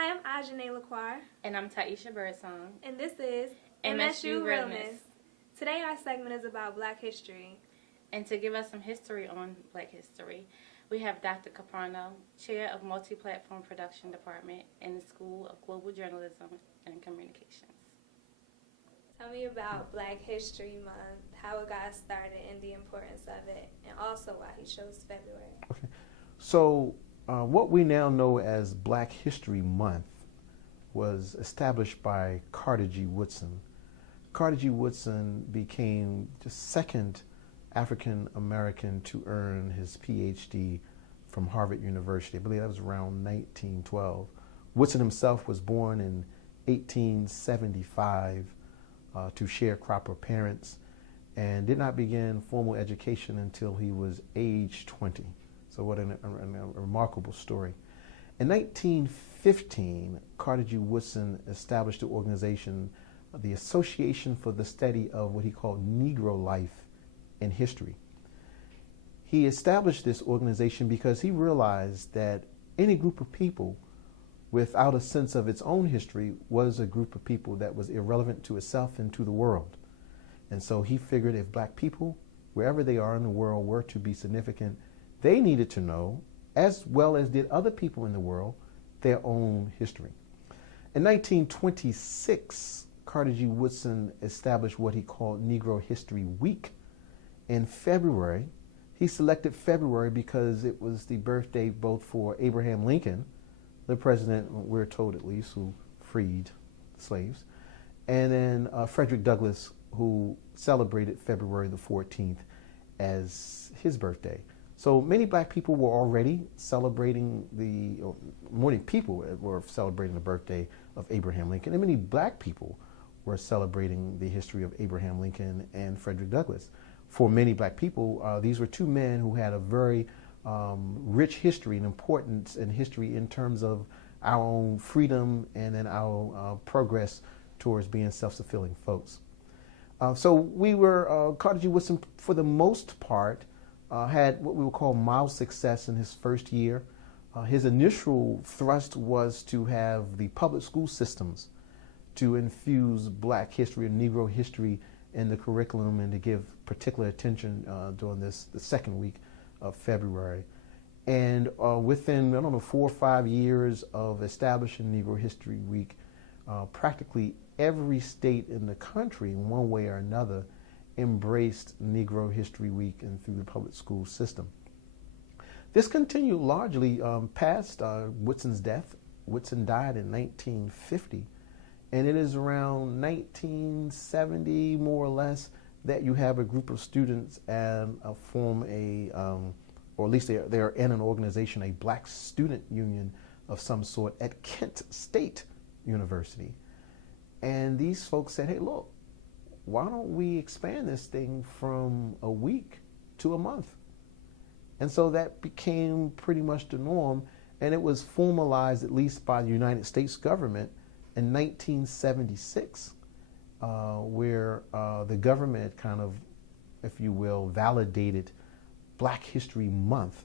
Hi, I'm Ahjahnae LaQuer. And I'm Tiesha Birdsong. And this is MSU Realness. Today our segment is about Black history. And to give us some history on Black history, we have Dr. Kopano, Chair of Multi-Platform Production Department in the School of Global Journalism and Communications. Tell me about Black History Month, how it got started and the importance of it, and also why he chose February. Okay. So what we now know as Black History Month was established by Carter G. Woodson. Carter G. Woodson became the second African American to earn his PhD from Harvard University. I believe that was around 1912. Woodson himself was born in 1875 to sharecropper parents and did not begin formal education until he was age 20. So what a remarkable story. In 1915, Carter G. Woodson established the organization, the Association for the Study of what he called Negro Life in History. He established this organization because he realized that any group of people without a sense of its own history was a group of people that was irrelevant to itself and to the world. And so he figured if black people, wherever they are in the world, were to be significant, they needed to know, as well as did other people in the world, their own history. In 1926, Carter G. Woodson established what he called Negro History Week. In February, he selected February because it was the birthday both for Abraham Lincoln, the president, we're told at least, who freed slaves, and then Frederick Douglass, who celebrated February the 14th as his birthday. So many black people were already celebrating many people were celebrating the birthday of Abraham Lincoln, and many black people were celebrating the history of Abraham Lincoln and Frederick Douglass. For many black people, these were two men who had a very rich history and importance in history in terms of our own freedom and then our progress towards being self-fulfilling folks. So we were, Carter G. Woodson, for the most part, had what we would call mild success in his first year. His initial thrust was to have the public school systems to infuse black history and Negro history in the curriculum and to give particular attention during the second week of February. And within, 4 or 5 years of establishing Negro History Week, practically every state in the country, in one way or another, embraced Negro History Week and through the public school system. This continued largely past Woodson's death. Woodson died in 1950, and it is around 1970, more or less, that you have a group of students and form or at least they're in an organization, a black student union of some sort at Kent State University. And these folks said, hey, look, why don't we expand this thing from a week to a month? And so that became pretty much the norm, and it was formalized at least by the United States government in 1976, where the government kind of, if you will, validated Black History Month.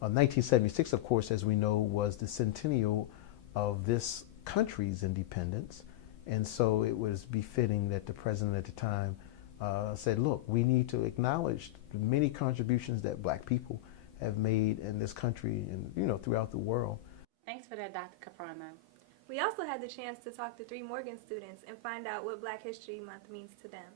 1976, of course, as we know, was the centennial of this country's independence. And so it was befitting that the president at the time said, look, we need to acknowledge the many contributions that black people have made in this country and, throughout the world. Thanks for that, Dr. Kopano. We also had the chance to talk to 3 Morgan students and find out what Black History Month means to them.